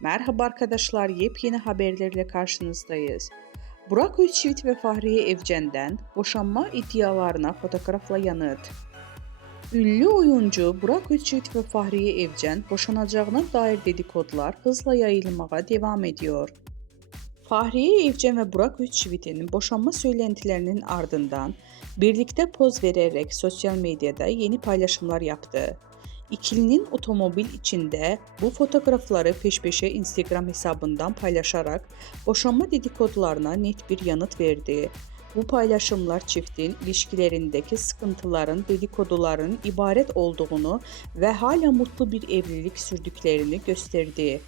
Merhaba arkadaşlar, yepyeni haberlerle karşınızdayız. Burak Özçivit ve Fahriye Evcen'den boşanma iddialarına fotoğrafla yanıt. Ünlü oyuncu Burak Özçivit ve Fahriye Evcen boşanacağına dair dedikodular hızla yayılmaya devam ediyor. Fahriye Evcen ve Burak Özçivit'in boşanma söylentilerinin ardından birlikte poz vererek sosyal medyada yeni paylaşımlar yaptı. İkilinin otomobil içinde bu fotoğrafları peş peşe Instagram hesabından paylaşarak boşanma dedikodularına net bir yanıt verdi. Bu paylaşımlar çiftin ilişkilerindeki sıkıntıların, dedikoduların ibaret olduğunu ve hala mutlu bir evlilik sürdüklerini gösterdi.